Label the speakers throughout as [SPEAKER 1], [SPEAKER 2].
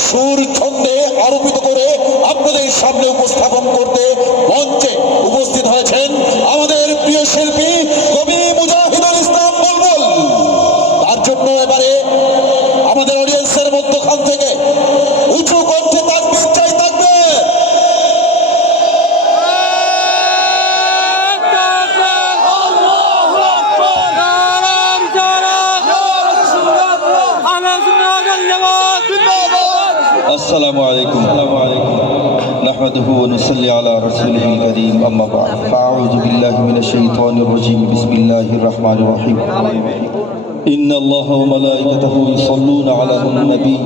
[SPEAKER 1] সুর ছন্দে আরোপিত করে আপনাদের সামনে উপস্থাপন করতে
[SPEAKER 2] ونصلي على رسوله الكريم أما بعد فأعوذ بالله من الشيطان الرجيم. بسم الله الرحمن الرحيم. إن الله وملائكته يصلون على النبي.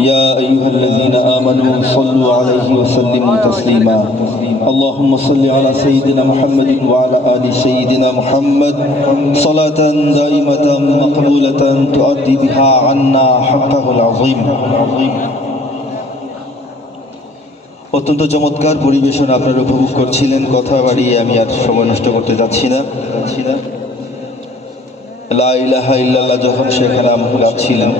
[SPEAKER 2] يا أيها الذين آمنوا صلوا عليه وسلموا تسليما. اللهم صل على سيدنا محمد وعلى آل سيدنا محمد. صلاة دائمة مقبولة تؤدي بها عنا حقه العظيم. অত্যন্ত চমৎকার পরিবেশন আপনারা উপভোগ করছিলেন। কথা বাড়িয়ে আমি আর সময় নষ্ট করতে যাচ্ছি না। যাচ্ছি না যখন সেখানে গাচ্ছিলেন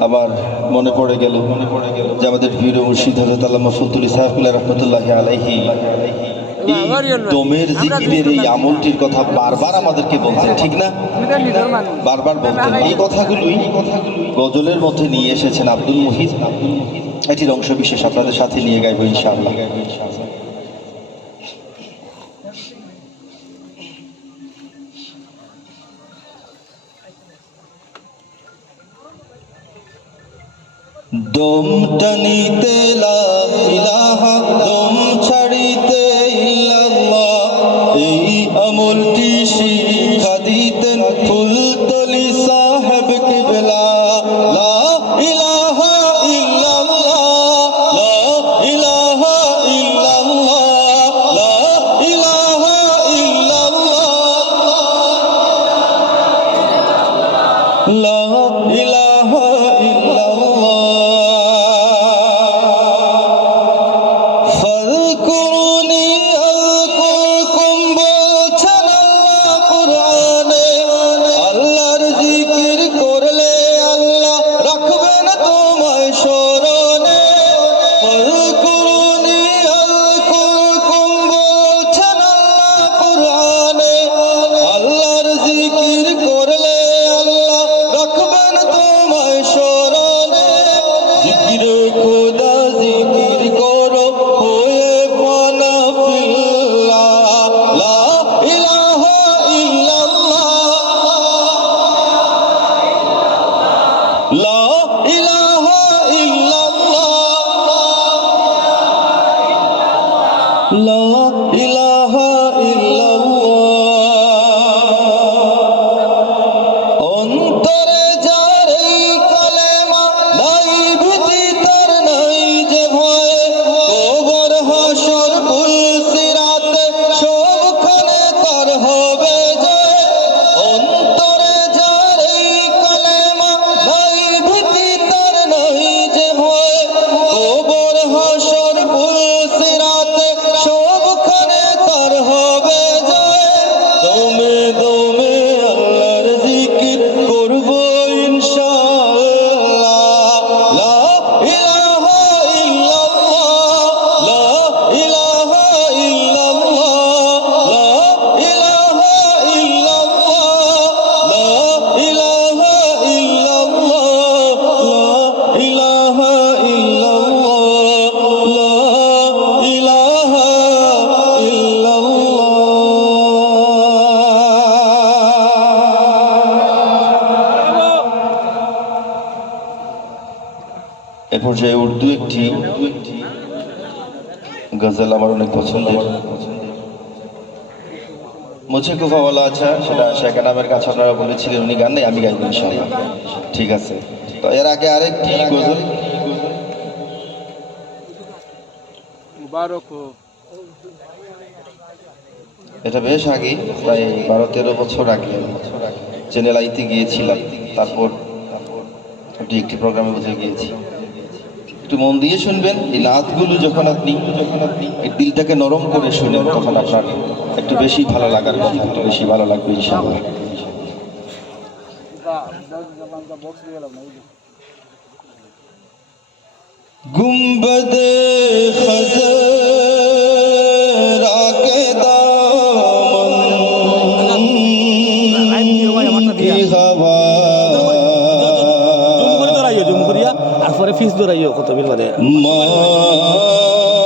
[SPEAKER 2] আমার মনে পড়ে গেল মনে পড়ে গেল যে আমাদের প্রিয় মুর্শিদ হজরত আল্লাহ মফুদ্দুল ইসাহাকুল্লাহ রহমতুল্লাহ আলাইহি এই দমের জিকিরের এই আমলটির কথা বারবার আমাদেরকে বলতেন ঠিক না? বারবার বলতেন। এই কথাগুলোই গজলের মধ্যে নিয়ে এসেছেন আব্দুল মুহিদ এটির অংশ বিশেষ আপনাদের সাথে নিয়ে গাইব ইনশাআল্লাহ। দম টানিতে পর্যায়ে উর্দু একটি গজল আমার অনেক পছন্দের। মুঝে কুফাওয়ালা আছে সেটা শেখ নামের কাছে আপনারা বলেছিলেন উনি গান নেই আমি গাইব ইনশাআল্লাহ। ঠিক আছে। তো এর আগে আরেকটি গজল।
[SPEAKER 3] মুবারক
[SPEAKER 2] এটা বেশ আগে প্রায় বারো তেরো বছর আগে। চ্যানেল আইতে গিয়েছিলাম তারপর একটি প্রোগ্রামে বুঝে গিয়েছি। একটু মন দিয়ে শুনবেন, এই নাচগুলো যখন আপনি যখন আপনি দিলটাকে নরম করে শুনেন তখন আপনার একটু বেশি ভালো লাগার কথা, একটু বেশি ভালো লাগবে, ইনশাআল্লাহ। গুম্বদ খজর スドライをと見るまで。まあ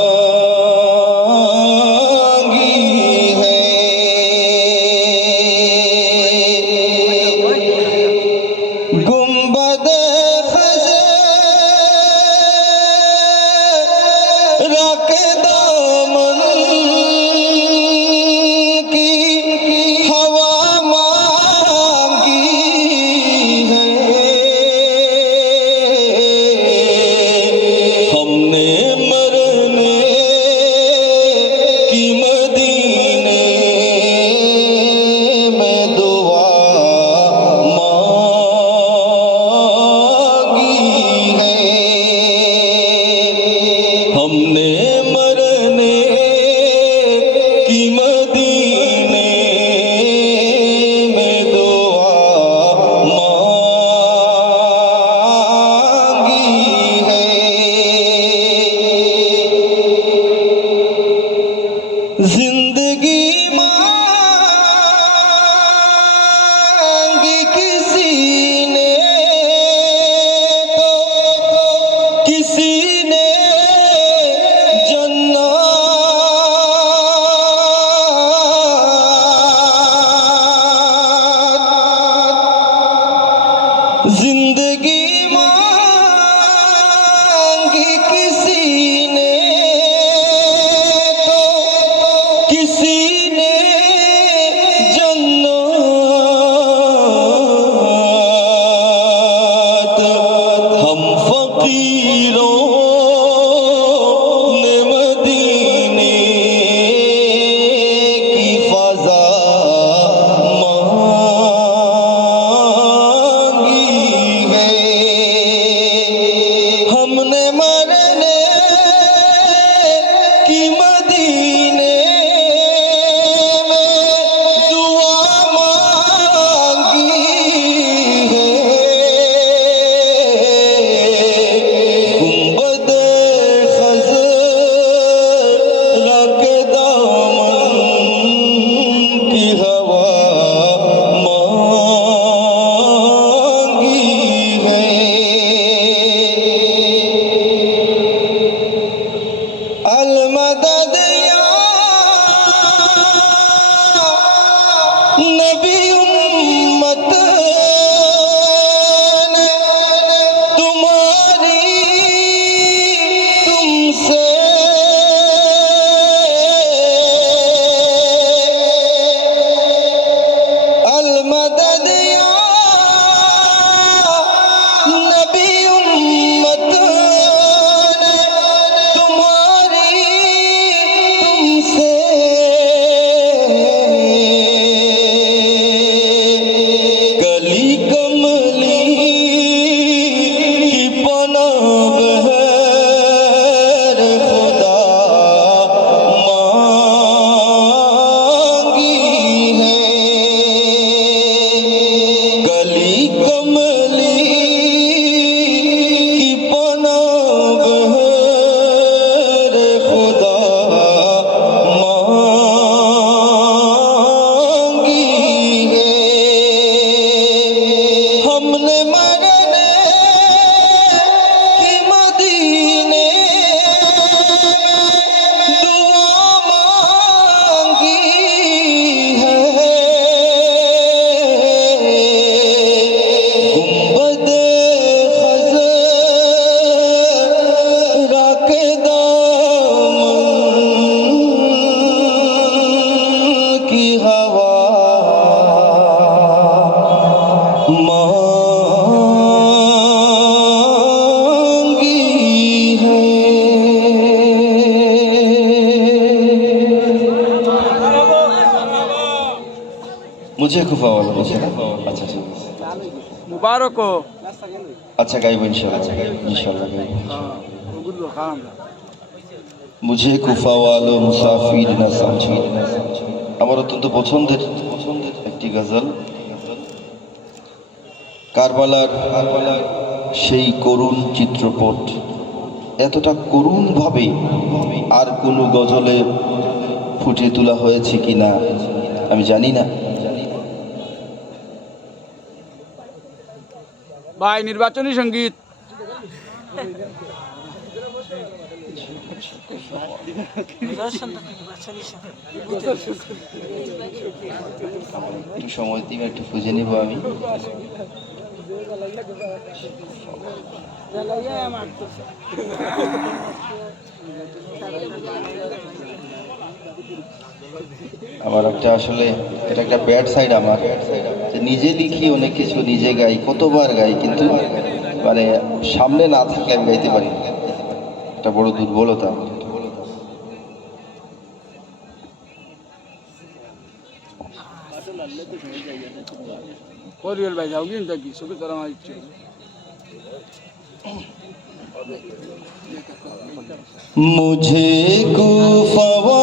[SPEAKER 2] ne ma কো
[SPEAKER 3] আচ্ছা
[SPEAKER 2] গাইব ইনশাআল্লাহ ইনশাআল্লাহ আচ্ছা, গাইব মুঝে কুফা, ওয়ালো, মুসাফির না সামজি আমার অত্যন্ত পছন্দের পছন্দের একটি গজল। কারবালার কারবালার সেই করুণ চিত্রপট। এতটা করুণভাবে আর কোনো গজলে ফুটিয়ে তোলা হয়েছে কি না আমি জানি না।
[SPEAKER 4] ভাই, নির্বাচনী সংগীত।
[SPEAKER 2] একটু সময় দিবে, একটু খুঁজে নিব আমি। আমার একটা আসলে, এটা একটা ব্যাড সাইড আমার। যে নিজে লিখি অনেক কিছু নিজে গাই কতবার গাই কিন্তু মানে সামনে না থাকলে আমি গাইতে পারি না একটা বড় দুর্বলতা আমার।
[SPEAKER 4] পরিয়াল ভাই যাও কিন্তু কি সুখে তোর আমার ইচ্ছে
[SPEAKER 2] मुझे कुफवालो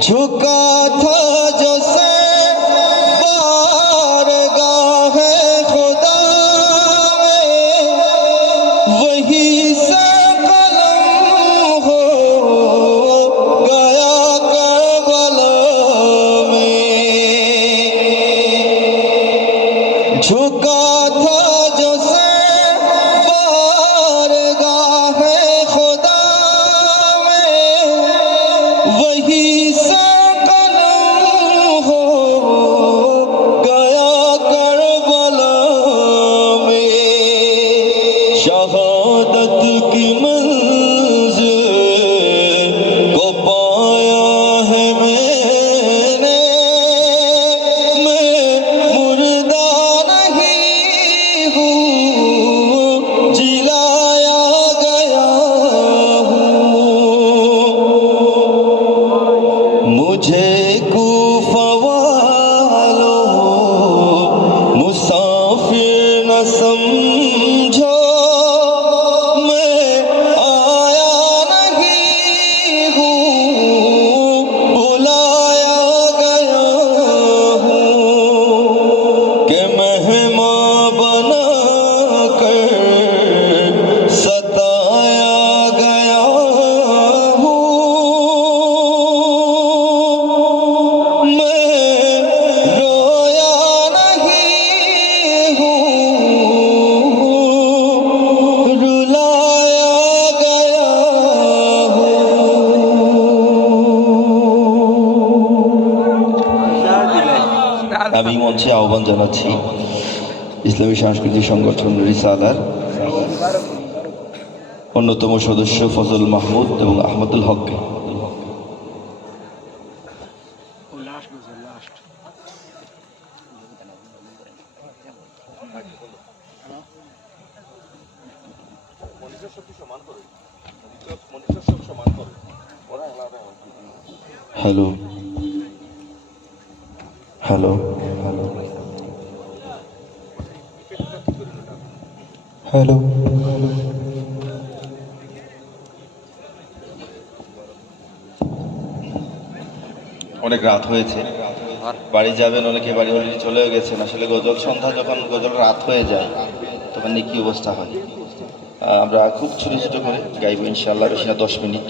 [SPEAKER 2] ঝোকা ইসলামী সাংস্কৃতিক সংগঠন রিসালার অন্যতম সদস্য ফজল মাহমুদ এবং আহমদুল হককে হ্যালো Hello. অনেক রাত হয়েছে। বাড়ি যাবেন অনেকে, বাড়ি বাড়ি চলেও গেছেন। আসলে গজল সন্ধ্যা যখন, গজল রাত হয়ে যায়, তখন নিয়ে কী অবস্থা হয়? আমরা খুব ছোটো ছোটো করে গাইব ইনশাল্লাহ বেশি না দশ মিনিট,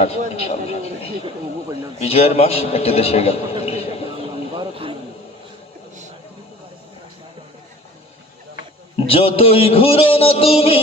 [SPEAKER 2] আর ইনশাল্লাহ বিজয়ের মাস একটা দেশের গেল যতই ঘুরো না তুমি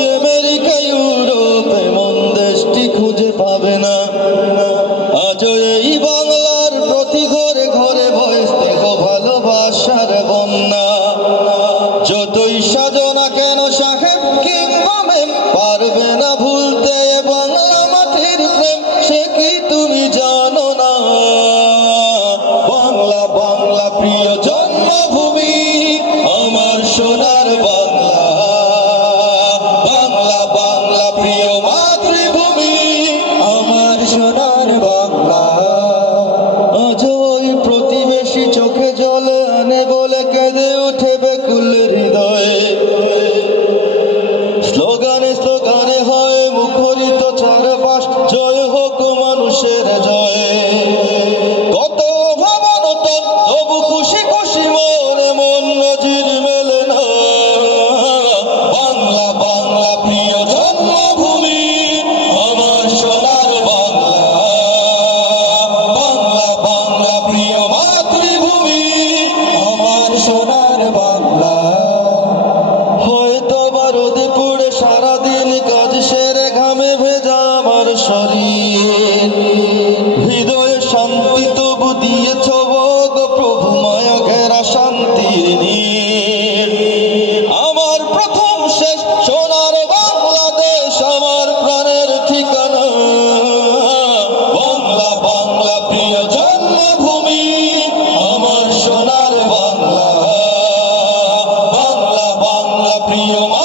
[SPEAKER 2] Oh,